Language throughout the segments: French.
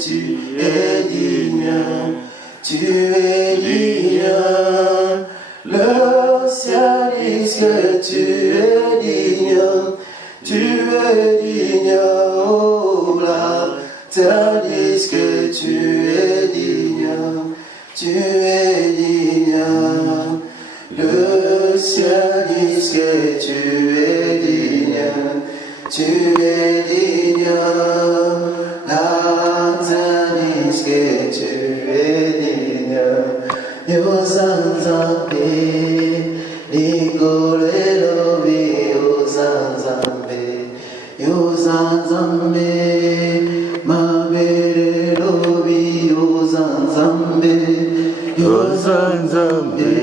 tu es digne, tu es digne. Le ciel dit que tu es digne, tu es digne. Oh, la terre dit que tu es digne, tu es digne. Le ciel dit que tu es digne, tu es digne. La terre dit que tu es digne. Yozanzambe, Nikole lobi Yozanzambe, Yozanzambe, Mabere lobi Yozanzambe, Yozanzambe,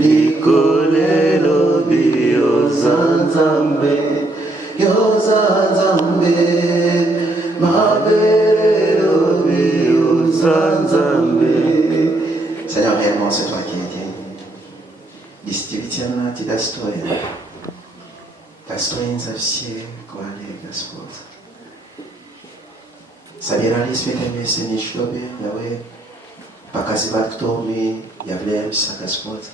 Nikole lobi Yozanzambe, Yozanzambe, Mabere lobi Yozanzambe. Seigneur, réellement, c'est toi qui es digne. Действительно, Ты достоин. Достоин за все хвали, Господь. Собирались в этом месте не чтобы, Яхве, показывать, кто мы являемся, Господь,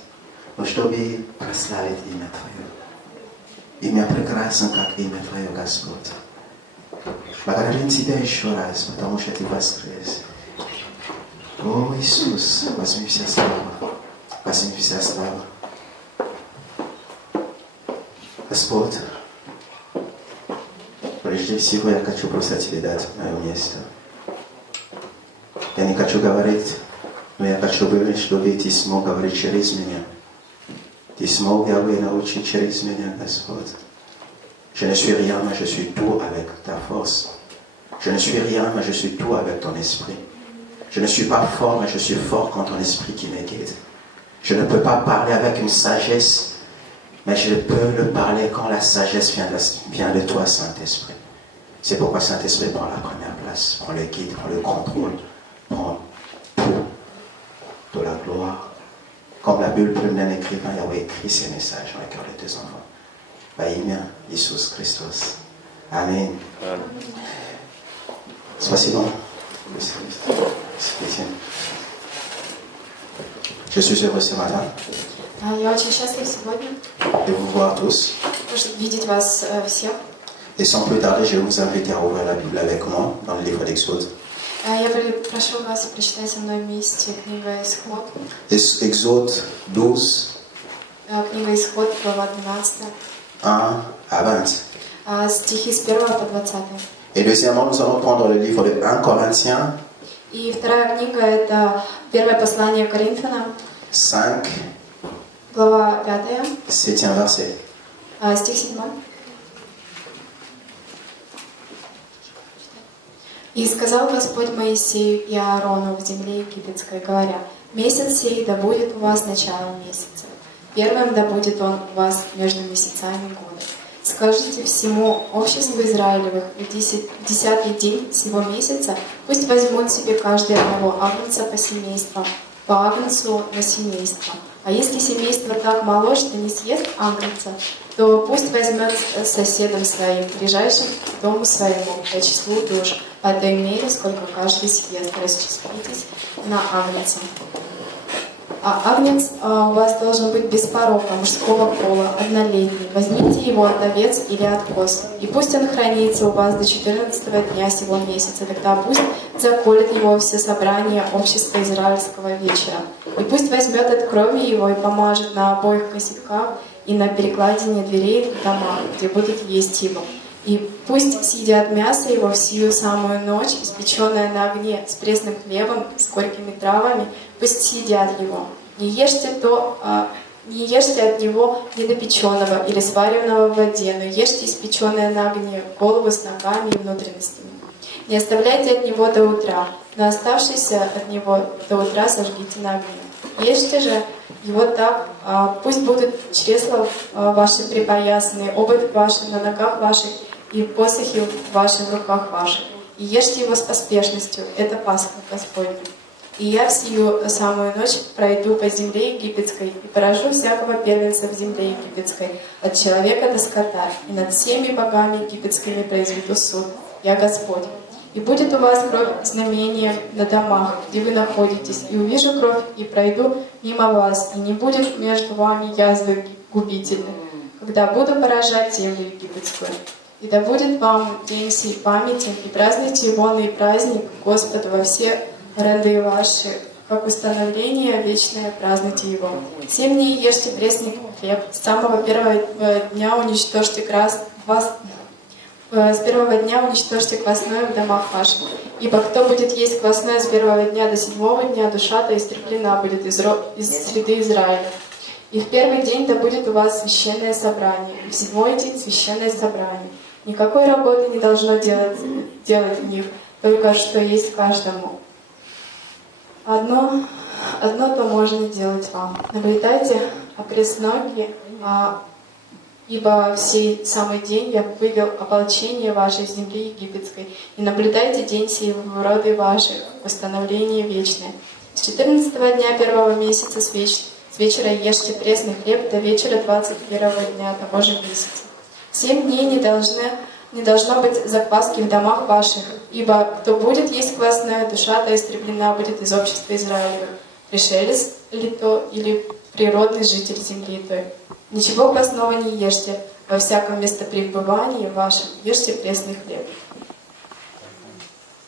но чтобы прославить имя Твое. Имя прекрасно, как имя Твое, Господь. Благодарим Тебя еще раз, потому что Ты воскрес. О, Иисус, возьми вся слава, возьми вся слава. Господь, прежде всего я хочу просто Тебе дать мое место. Я не хочу говорить, но я хочу верить, чтобы Ты смог говорить через меня. Ты смог, Яхве, научить через меня, Господь. Je ne suis rien, mais je suis tout avec ta force. Je ne suis rien, mais je suis tout avec ton esprit. Je ne suis pas fort, mais je suis fort quand ton esprit qui me guide. Je ne peux pas parler avec une sagesse, mais je peux le parler quand la sagesse vient de toi, Saint-Esprit. C'est pourquoi Saint-Esprit prend la première place, prend le guide, prend le contrôle, prend tout de la gloire. Comme la Bible peut même écrire, Yahweh écrit ces messages dans le cœur de tes enfants. Baïmia, Jésus Christus. Amen. Спасибо. Je suis heureux ce matin Я очень счастлив сегодня de vous voir tous. видеть вас всех. Et sans plus tarder, je vais vous inviter à ouvrir la Bible avec moi dans le livre d'Exode. Я прошу вас прочитать со мной вместе книга Исход. Exode 12, Книга Исход, глава 12. 1 à 20. Стихи с 1 по 20. Et deuxièmement, nous allons prendre le livre de 1 Corinthiens. И вторая книга — это первое послание Коринфянам, 5, глава 5, 7 verset. стих 7. «И сказал Господь Моисею и Аарону в земле египетской, говоря: месяц сей да будет у вас началом месяца, первым да будет он у вас между месяцами года. Скажите всему обществу Израилевых в 10-й день сего месяца, пусть возьмут себе каждый одного агнца по семействам, по агнцу на семейство. А если семейство так мало, что не съест агнца, то пусть возьмет соседом своим, ближайшим к дому своему, по числу душ, по той мере, сколько каждый съест. Расчислитесь на агнца. А агнец у вас должен быть без порока, мужского пола, однолетний. Возьмите его от овец или от коз, и пусть он хранится у вас до 14-го дня сего месяца. Тогда пусть заколет его все собрание общества израильского вечера. И пусть возьмет от крови его и помажет на обоих косяках и на перекладине дверей в домах, где будут есть его. И пусть съедят мясо его в сию самую ночь, испеченное на огне, с пресным хлебом, с горькими травами, пусть съедят его. Не ешьте от него недопеченного или сваренного в воде, но ешьте испеченное на огне, голову с ногами и внутренностями. Не оставляйте от него до утра, но оставшиеся от него до утра сожгите на огне. Ешьте же его так, пусть будут чресла ваши припоясаны, обувь ваша на ногах ваших и посохи ваши в руках ваших. И ешьте его с поспешностью, это Пасха Господня. И я в сию самую ночь пройду по земле египетской и поражу всякого первенца в земле египетской, от человека до скота, и над всеми богами египетскими произведу суд. Я Господь. И будет у вас кровь знамением на домах, где вы находитесь, и увижу кровь, и пройду мимо вас, и не будет между вами язвы губительной, когда буду поражать землю египетскую. И да будет вам день сей памяти, и празднуйте его на праздник Господа во все роды ваши, как установление вечное празднуйте его. 7 дней ешьте пресный хлеб, с самого первого дня уничтожьте с первого дня уничтожьте квасное в домах ваших. Ибо кто будет есть квасное с первого дня до 7-го дня, душа-то истреблена будет из среды Израиля. И в первый день да будет у вас священное собрание, и в 7-й день священное собрание. Никакой работы не должно делать в них, только что есть каждому. Одно то можно делать вам. Наблюдайте окрест ноги, ибо в сей самый день я вывел ополчение вашей земли египетской, и наблюдайте день сей в роды ваших, установление вечное. С 14-го дня первого месяца с вечера ешьте пресный хлеб до вечера 21-го дня того же месяца. 7 дней не должно быть закваски в домах ваших, ибо кто будет есть квасное, душа-то истреблена будет из общества Израилева, пришелец ли то или природный житель земли той. Ничего квасного не ешьте, во всяком местопребывании вашем ешьте пресный хлеб.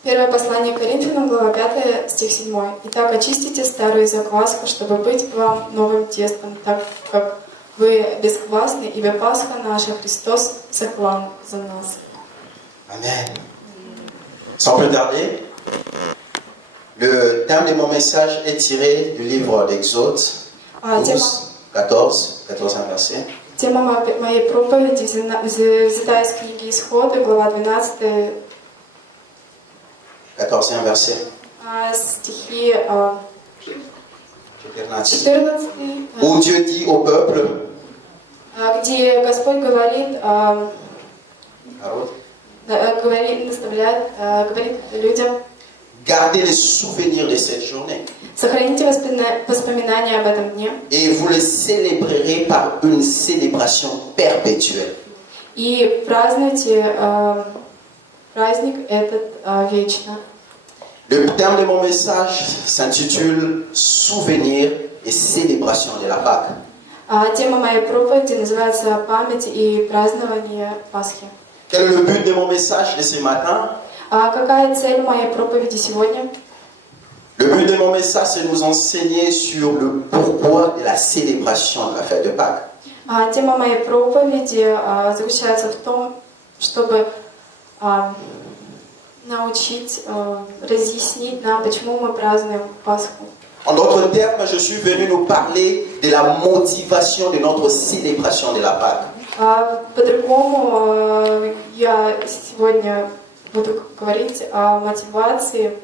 Первое послание к Коринфянам, глава 5, стих 7. «Итак, очистите старую закваску, чтобы быть вам новым тестом, так как вы бесквасны, ибо Пасха наша, Христос заклан за нас». Amen. Sans plus tarder, le thème de mon message est tiré du livre d'Exode 12, 14 verset. Тема моей проповеди взята из книги Исхода, глава 12, 14 verset. стихи 14, Où Dieu dit au peuple, где Господь говорит, говорит людям: gardez les souvenirs de cette journée. Сохраните воспоминания об этом дне. Et vous le célébrerez par une célébration perpétuelle. И празднуйте праздник этот вечно. Le thème de mon message s'intitule Souvenirs et célébration de la Pâque. Тема моей проповеди называется «Память и празднование Пасхи». Quel est le but de mon message de ce matin? Какая цель моей проповеди сегодня? Le but de mon message, c'est de vous enseigner sur le pourquoi de la célébration de la fête de Pâques. Тема моей проповеди заключается в том, чтобы научить, разъяснить нам, почему мы празднуем Пасху. En d'autres termes, je suis venu nous parler de la motivation de notre célébration de la Pâque. По-другому, я сегодня буду говорить о мотивации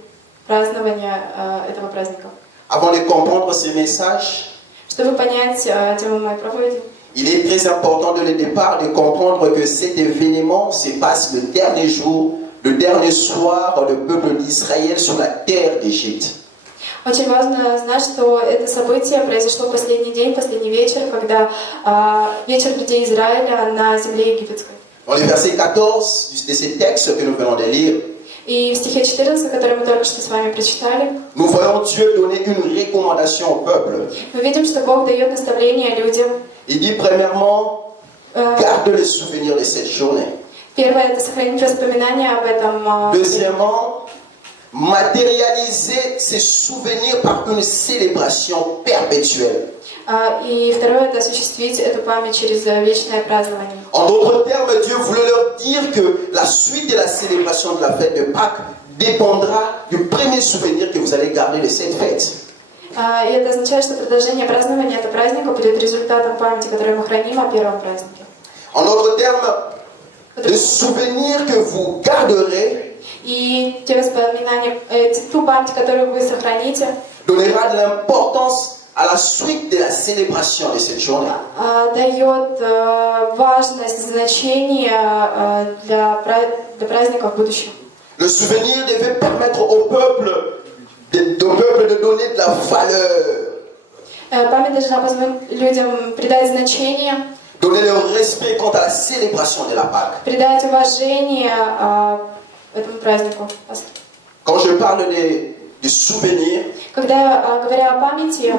празднования этого праздника. Avant de comprendre ce message, Чтобы понять тему моей проповеди, il est très important dès le départ de comprendre que cet événement se passe le dernier jour, le dernier soir, le peuple d'Israël sur la terre d'Égypte. очень важно знать, что это событие произошло в последний день, последний вечер, когда вечер людей Израиля на земле египетской. Dans le verset 14 de ce texte que nous venons de lire, И в стихе 14, который мы только что с вами прочитали, nous voyons Dieu donner une recommandation au peuple. мы видим, что Бог дает наставление людям. Il dit premièrement, garde le souvenir de cette journée. Первое — это сохранить воспоминания об этом. Deuxièmement, matérialiser ces souvenirs par une célébration perpétuelle. И второе — это осуществить эту память через вечное празднование. En d'autres termes, Dieu voulait leur dire que la suite de la célébration de la fête de Pâques dépendra du premier souvenir que vous allez garder de cette fête. И это означает, что продолжение празднования этого праздника будет результатом памяти, которую мы храним о первом празднике. En d'autres termes, le souvenir que vous garderez И те воспоминания, ту память, которую вы сохраните, donnera de l'importance à la suite de la célébration de cette journée. дает важность, значение для праздника в будущем. Le souvenir devait permettre au peuple de donner de la valeur, Память должна позволить людям придать значение, donner leur respect quant à la célébration de la Pâque. придать уважение этому празднику Пасхи. Quand je parle des souvenirs, Когда говоря о памяти,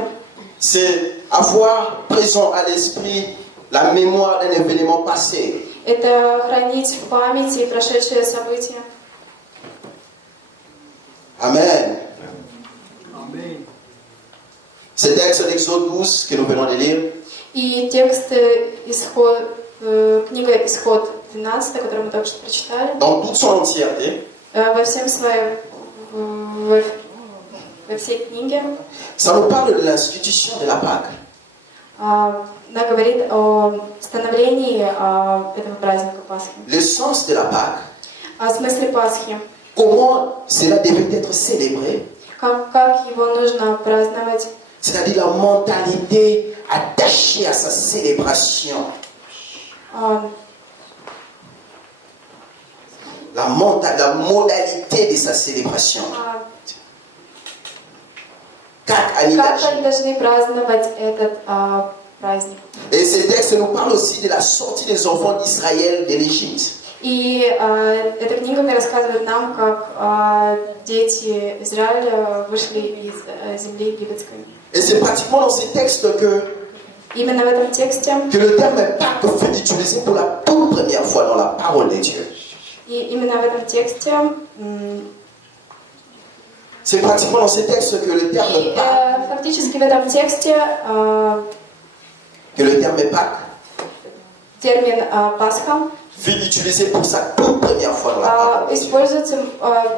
c'est avoir présent à l'esprit la mémoire d'un événement passé. это хранить в памяти прошедшие события. Amen. C'est texte d'Exode 12 que nous venons de lire. И текст книга Исход 12, который мы только что прочитали, Dans toute son entièreté, во всем своем, во всей книге, ça nous parle de l'institution de la Pâque. она говорит о становлении этого праздника Пасхи, Le sens de la Pâque, о смысле Пасхи, comment cela devait être célébré, как его нужно праздновать, c'est-à-dire la mentalité attachée à sa célébration. La modalité de sa célébration. Как они должны праздновать этот праздник. Et ces textes nous parlent aussi de la sortie des enfants d'Israël de l'Égypte. И эта книга рассказывает нам, как дети Израиля вышли из земли египетской. Et c'est pratiquement dans ces textes que Именно в этом тексте le terme Pâques fut utilisé pour la toute première fois dans la parole de Dieu. И именно в этом тексте C'est pratiquement dans ces textes que le terme Pâques, фактически в этом тексте Pâques термин Пасха fut utilisé pour sa toute première fois dans la parole de Dieu.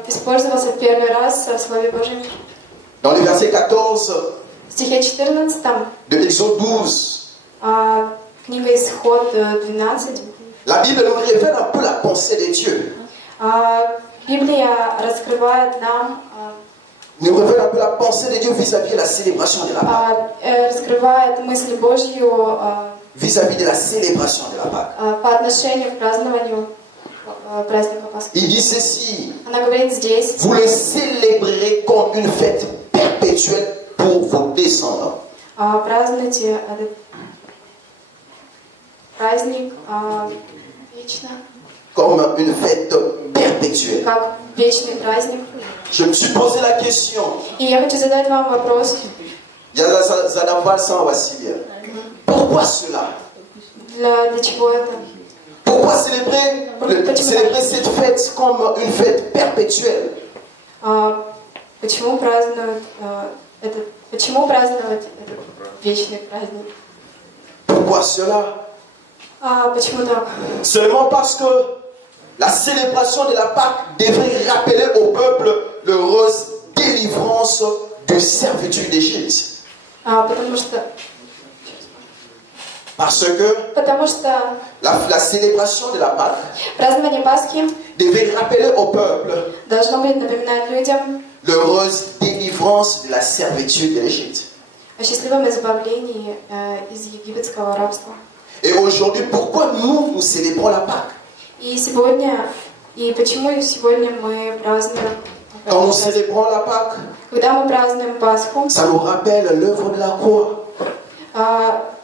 использовался в первый раз в Слове Божьем. Dans le verset 14 В стихе 14 de l'Exode 12, книга Исход 12, la Bible nous révèle un peu la pensée de Dieu. Библия раскрывает нам, Nous révèle un peu la pensée de Dieu vis-à-vis de la célébration de la Pâque. раскрывает мысль Божью Vis-à-vis de la célébration de la Pâque. по отношению к празднованию праздника Пасхи. Il dit ceci: Она говорит здесь: vous le célébrerez comme une fête perpétuelle pour vos descendants. празднуйте этот праздник вечно, Comme une fête perpétuelle. как вечный праздник. Je me suis posé la question. И я хочу задать вам вопрос. Pourquoi cela? Для чего это? Pourquoi célébrer cette fête comme une fête perpétuelle? Почему праздновать этот вечный праздник? Pourquoi cela? Почему так? Seulement parce que la célébration de la Pâque devrait rappeler au peuple l'heureuse délivrance de servitude d'Égypte. Parce que la célébration de la Pâque празднование Пасхи devait rappeler au peuple должно быть напоминать людям l'heureuse délivrance de la servitude de l'Égypte. о счастливом избавлении из египетского рабства. Et aujourd'hui, pourquoi nous célébrons la Pâque? И почему сегодня мы празднуем? Quand nous célébrons la Pâque, Когда мы празднуем Пасху, ça nous rappelle l'œuvre de la croix.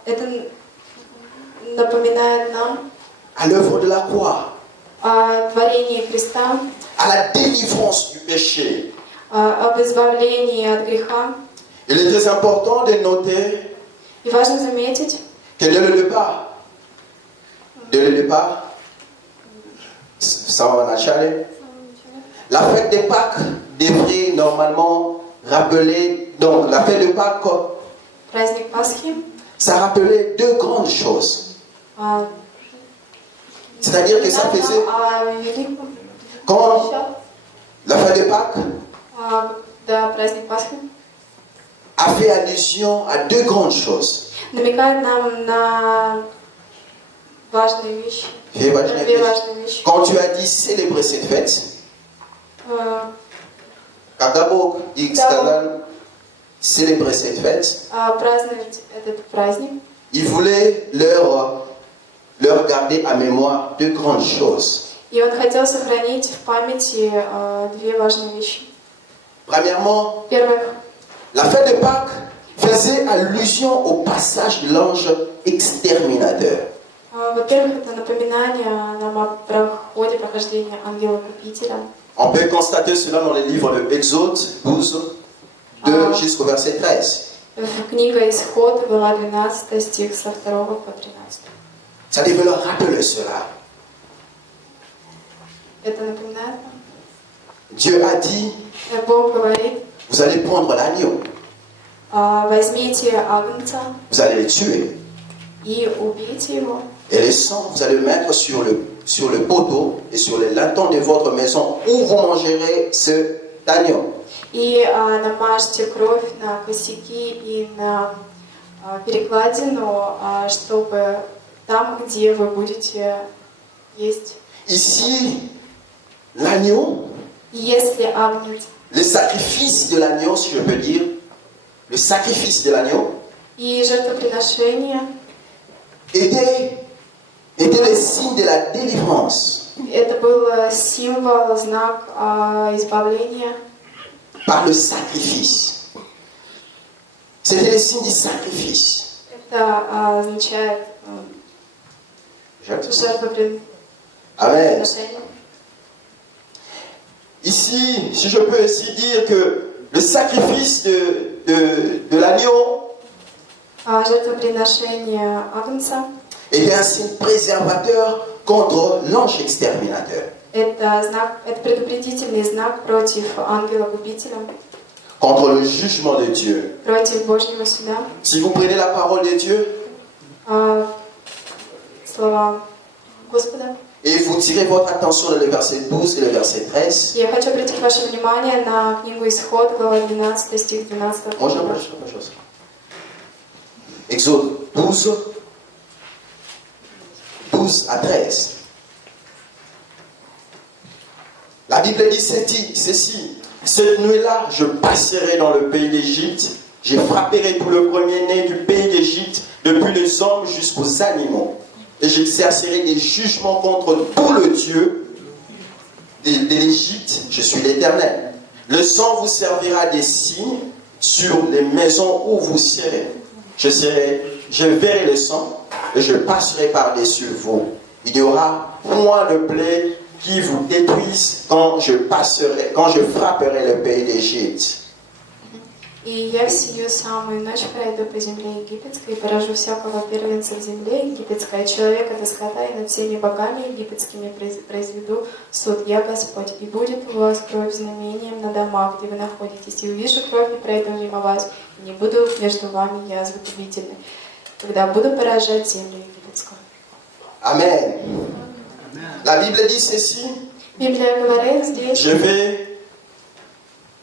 это напоминает нам À l'œuvre de la croix, о творении Христа, à la délivrance du péché. об избавлении от греха. Il est très important de noter И важно заметить, que dès le départ, ça va начале, la fête des Pâques devrait normalement rappeler, donc la fête de Pâques, праздник Пасхи, ça rappelait deux grandes choses. C'est-à-dire que ça faisait, quand la fête de Pâques да, праздник Пасхи a fait allusion à deux grandes choses. намекает нам на важные вещи. Две важные вещи. Quand tu as dit célébrer cette fête, Кагабок и Ксталан célébrer cette fête, праздновать этот праздник, il voulait leur garder à mémoire deux grandes choses. и он хотел сохранить в памяти две важные вещи. Premièrement, Первых, la fête de Pâques faisait allusion au passage de l'ange exterminateur. Во-первых, это напоминание нам о прохождения ангела-купителя. On peut constater cela dans les livres de Exode 12, 2 jusqu'au verset 13. Книга Исход, глава 12, стих со 2 по 13. Ça devait leur rappeler cela. Это напоминает нам? Dieu a dit, Бог говорит, vous allez prendre l'agneau, возьмите агнца vous allez le tuer. и убейте его. Et le sang, vous allez le mettre sur le poteau et sur les lantons de votre maison où vous mangerez cet agneau. И намажьте кровь на косяки и на перекладину, чтобы там, где вы будете есть. Ici, l'agneau, Если агнец le sacrifice de l'agneau, si je peux dire, le sacrifice de l'agneau и жертвоприношение, était le signe de la délivrance это был символ, знак избавления. par le sacrifice. C'était le signe du sacrifice. Это означает жертвоприношение. Amen. Ici, si je peux aussi dire que le sacrifice de l'agneau Жертвоприношение агнца était un signe préservateur contre l'ange exterminateur. это предупредительный знак против ангела-губителя, Contre le jugement de Dieu. против Божьего суда. Si vous prenez la parole de Dieu Слова Господа. et vous tirez votre attention dans le verset 12 et le verset 13, Я хочу обратить ваше внимание на книгу Исход, глава 12, стих 12. Exode 12, 12 à 13. La Bible dit ceci. Cette nuit-là, je passerai dans le pays d'Égypte. Je frapperai tout le premier-né du pays d'Égypte, depuis les hommes jusqu'aux animaux. Et j'exercerai des jugements contre tout le Dieu de l'Égypte. Je suis l'Éternel. Le sang vous servira des signes sur les maisons où vous serez. Je verrai le sang et je passerai par-dessus vous. Il n'y aura point de plaie qui vous détruise quand je frapperai le pays d'Égypte. И я в сию самую ночь пройду по земле египетской, и поражу всякого первенца в земле египетской, человека до скота, и над всеми богами египетскими произведу суд. Я Господь, и будет у вас кровь знамением на домах, где вы находитесь, и увижу кровь, и пройду мимо вас, и не буду между вами язвы губительной, когда буду поражать землю египетскую. Amen. La Bible dit ceci. Библия говорит здесь,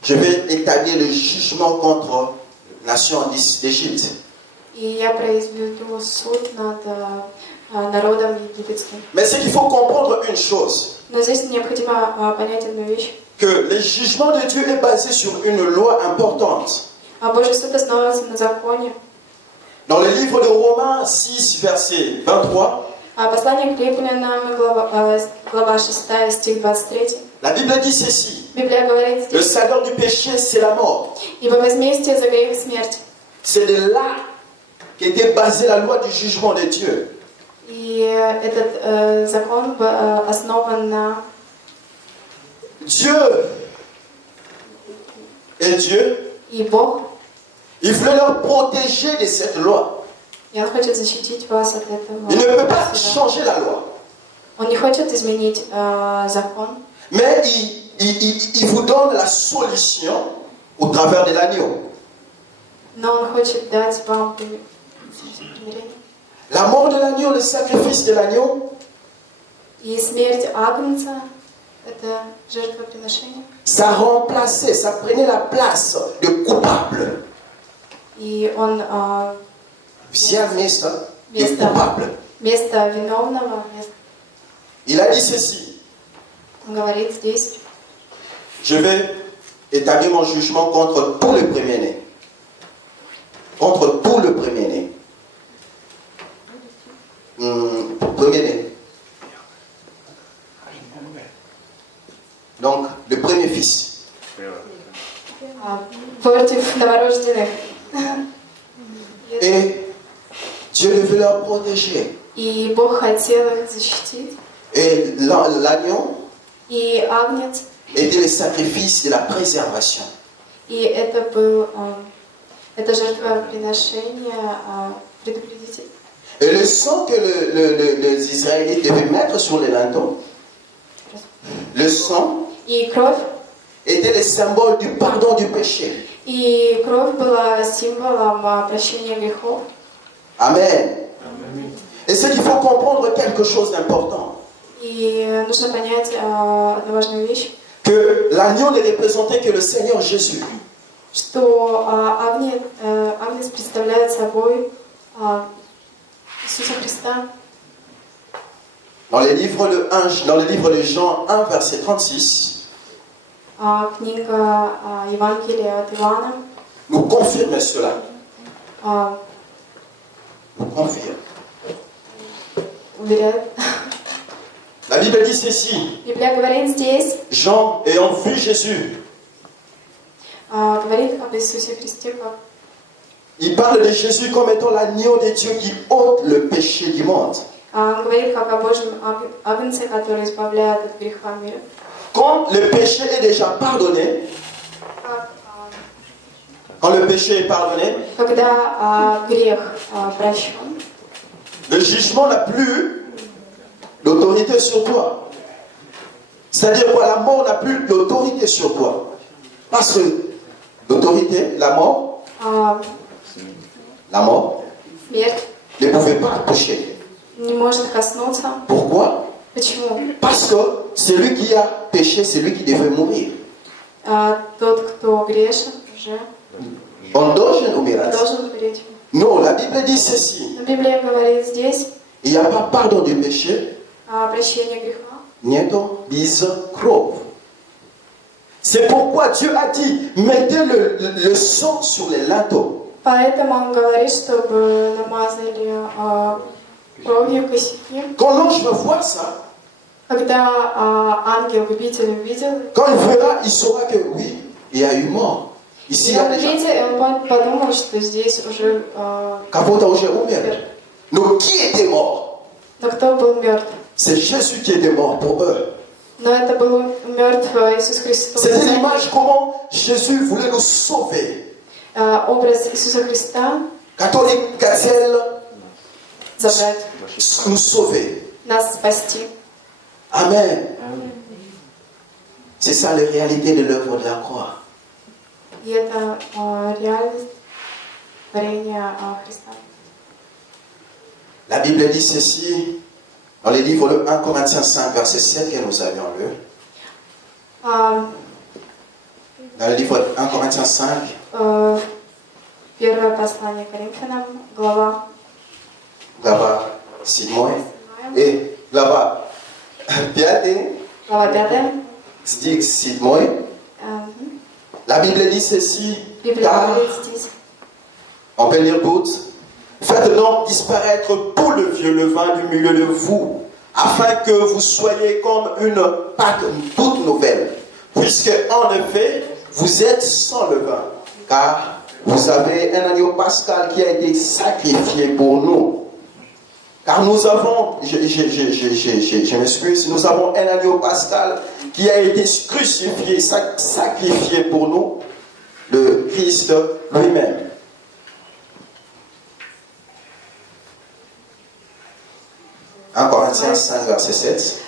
Je vais établir le jugement contre la nation d'Égypte. и я произведу суд над народом египетским. Mais c'est qu'il faut comprendre une chose, Но здесь необходимо понять одну вещь. que le jugement de Dieu est basé sur une loi importante. Божий суд основывается на законе. Dans le livre de Romains 6, verset 23, Послание к Римлянам, глава 6, стих 23. la Bible dit ceci. Библия говорит Le здесь, salaire du péché, c'est la mort. ибо возмездие за грех смерть. C'est de là qu'était basée la loi du jugement de Dieu. И этот закон основан на Dieu est Dieu. и Бог. Il voulait leur protéger de cette loi. И Он хочет защитить вас от этого. Il ne peut pas changer la loi. Он не хочет изменить закон, Mais il vous donne la solution au travers de l'agneau. но Он хочет дать вам примирение. La mort de l'agneau, le sacrifice de l'agneau, И смерть агнца – это жертвоприношение. ça remplaçait, ça prenait la place de coupable. И Он Взял место de coupable. вместо виновного, Il a dit ceci. Он говорит здесь, Je vais établir mon jugement contre tous les premiers-nés. Contre tout le premier-né. Premier-né. Donc, le premier fils. против новорожденных. Et Dieu devait leur protéger. И Бог хотел их защитить. Et l'agneau И агнец, était le sacrifice de la préservation. и это жертвоприношение предупредитель. Et le sang que les Israélites devaient mettre sur les linteaux, le sang И кровь, était le symbole du pardon du péché. и кровь была символом прощения грехов. Amen. Et c'est qu'il faut comprendre quelque chose d'important. И нужно понять одну важную вещь, Que l'agneau ne représentait que le Seigneur Jésus. что агнец представляет собой Иисуса Христа. Dans le livre de Jean 1, verset 36, Книга Евангелия от Иоанна nous confirme cela. Nous confirme. уверяет. La Bible dit ceci. Библия говорит здесь, Jean, ayant vu Jésus, говорит об Иисусе Христе, как il parle de Jésus comme étant l'agneau de Dieu qui ôte le péché du monde. он говорит как о Божьем агнце, который избавляет от греха мира. Quand le péché est déjà pardonné, quand le péché est pardonné, Когда грех прощен, le jugement n'a plus l'autorité sur toi. C'est-à-dire quoi? La mort n'a plus l'autorité sur toi. Parce que l'autorité, la mort, смерть ne pouvait pas toucher. не может коснуться. Pourquoi? Почему? Parce que celui qui a péché, c'est lui qui devait mourir. Тот, кто грешен, уже On должен умирать. должен умереть. Non, la Bible dit ceci. Но Библия говорит здесь Il n'y a pas pardon du péché, прощение греха. nieto bis krov. C'est pourquoi Dieu a dit, mettez le sang sur les linteaux. Поэтому он говорит, чтобы намазали кровью косяки. Quand l'ange va voir ça, Когда ангел-губитель увидел, quand il verra, il saura que oui, il y a eu mort. Ici, il y a он déjà. увидел, и он подумал, что здесь уже Kavota уже умер. Donc qui était mort? но кто был мертв? C'est Jésus qui était mort pour eux. Но это был мертв Иисус Христос. C'est une image comment Jésus voulait nous sauver. Образ Иисуса Христа Catholique, Gazel, забрать, nous sauver. нас спасти. Amen. C'est ça la réalité de l'œuvre de la croix. И это реальность творения Христа. La Bible dit ceci dans le livre de 1 Corinthiens 5, verset 7 que nous avions lu. Dans le livre de 1 Corinthiens 5, Первое послание Коринфянам, глава 7 et глава 5, глава 5. стих 7. La Bible dit ceci, Библия car, говорит здесь. on peut lire toutes, faites donc disparaître tout le vieux levain du milieu de vous, afin que vous soyez comme une Pâque toute nouvelle, puisque en effet, vous êtes sans levain, car vous avez un agneau pascal qui a été sacrifié pour nous. Car nous avons, je m'excuse, nous avons un agneau pascal qui a été crucifié, sacrifié pour nous, le Christ lui-même. En Corinthiens 5, verset 7.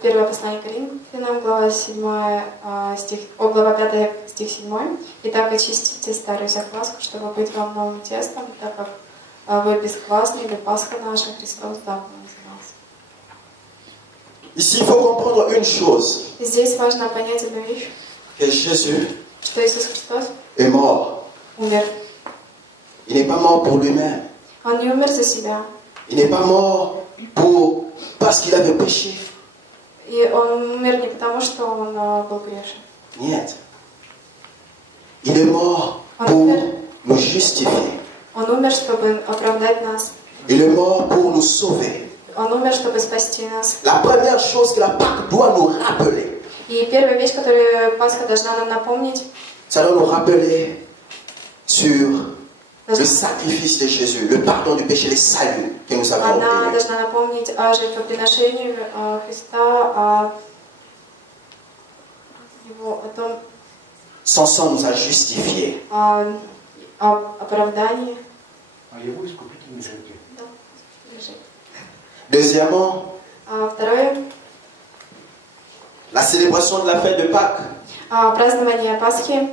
Первое послание Коринфянам, глава 7, глава 5, стих 7. «Итак, очистите старую закваску, чтобы быть вам новым тестом, так как вы бесквасны, или Пасха наша, Христос так назывался». Ici, il faut comprendre une chose, И здесь важно понять одну вещь, que Jésus что Иисус Христос est mort. умер. Il n'est pas mort pour lui-même. Он не умер за себя. Il n'est pas mort parce qu'il avait péché. И он умер не потому, что он был грешен. Niet. Il est mort pour nous justifier. Он умер, чтобы оправдать нас. Il est mort pour nous sauver. Он умер, чтобы спасти нас. La première chose que la Pâque doit nous rappeler, И первая вещь, которую Пасха должна нам напомнить, ça doit nous rappeler sur le sacrifice de Jésus, le pardon du péché, le salut que nous avons Она obtenu. должна напомнить о жертвоприношении Христа, о том, Samson nous a justifiés. о оправдании. О его искупительной жертве. Deuxièmement, Второе, la célébration de la fête de Pâques празднование Пасхи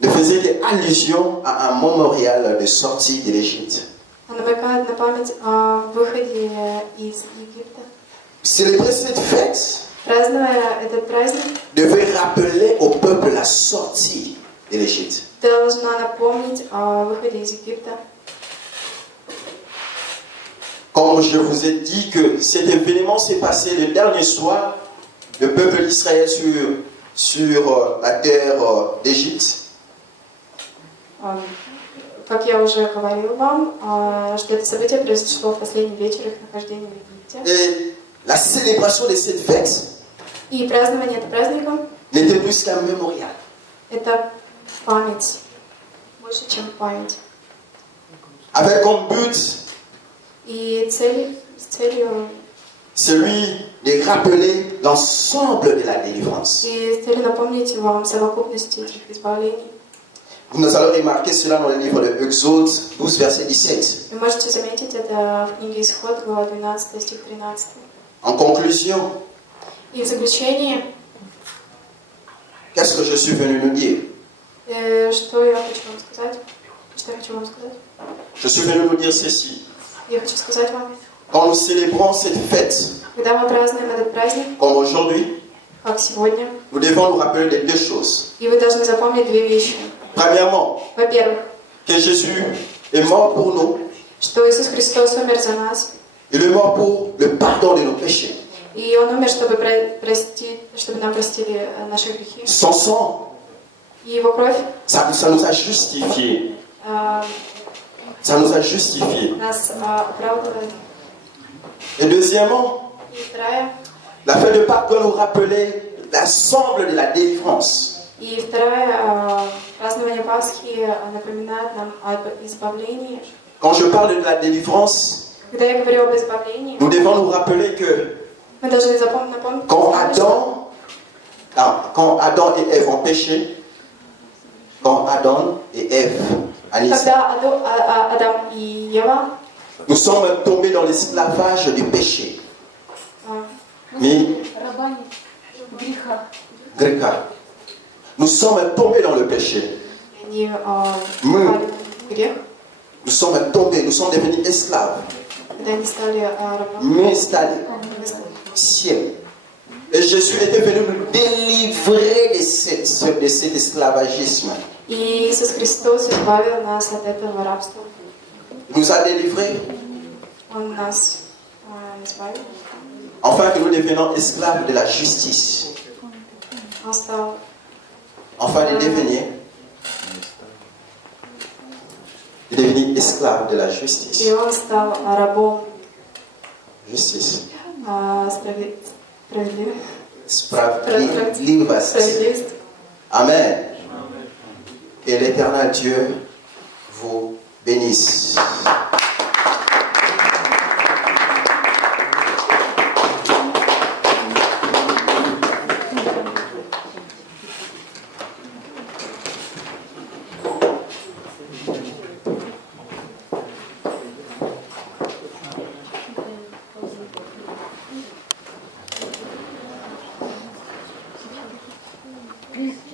ne faisait qu'allusion à un mémorial de sortie de l'Égypte. намекает на память о выходе из Египта. Célébrer cette fête Празднуя этот праздник, devait rappeler au peuple la sortie de l'Égypte. должна напомнить о выходе из Египта. Comme je vous ai dit que cet événement s'est passé le dernier soir, le peuple d'Israël sur la terre d'Égypte. Как я уже говорил вам, что это событие произошло в последний вечер их нахождения в Египте. Et la célébration de cette fête И празднование этого праздника n'était plus qu'un mémorial. – это память, больше, чем память. Avec comme but И с целью celui de rappeler l'ensemble de la délivrance. и с целью напомнить вам совокупности этих избавлений. Nous allons remarquer cela dans le livre de Exode 12, verset 17. Вы можете заметить это в книге Исход, глава 12, стих 13. En conclusion, И в заключение, qu'est-ce que je suis venu nous dire? что я хочу вам сказать? Je suis venu nous dire ceci. Я хочу сказать вам, Quand nous célébrons cette fête, когда мы празднуем этот праздник, comme aujourd'hui, как сегодня, nous devons nous rappeler de deux choses. и вы должны запомнить две вещи. Premièrement, Во-первых, que Jésus est mort pour nous. что Иисус Христос умер за нас, Il est mort pour le pardon de nos péchés. и Он умер, чтобы нам простили наши грехи. Son sang, И Его кровь ça nous a justifiés. Ça nous a justifiés. нас оправдывает. Et deuxièmement, И вторая, la fête de Pâques doit nous rappeler l'ensemble de la délivrance. празднование Пасхи напоминает нам об избавлении. Quand je parle de la délivrance, Когда я говорю об избавлении, nous devons nous rappeler que мы должны напомнить, quand Adam et Ève ont péché, quand Adam et Ève, когда Адам и Ева nous sommes tombés dans l'esclavage du péché. Mais, Gréka, nous sommes tombés dans le péché. они попали в грех, Nous sommes tombés, nous sommes devenus esclaves, когда они стали рабами. mais installés, ciel. Et Jésus était venu nous délivrer de cet esclavagisme. И Иисус Христос избавил нас от этого рабства. Il nous a délivrés Он нас избавил. afin que nous devenions esclaves de la justice. Он стал Afin de devenir esclaves de la justice. И он стал рабом Justice. Справедливости. Spravdlivost. Amen. Et l'éternel Dieu vous bénisse. Please.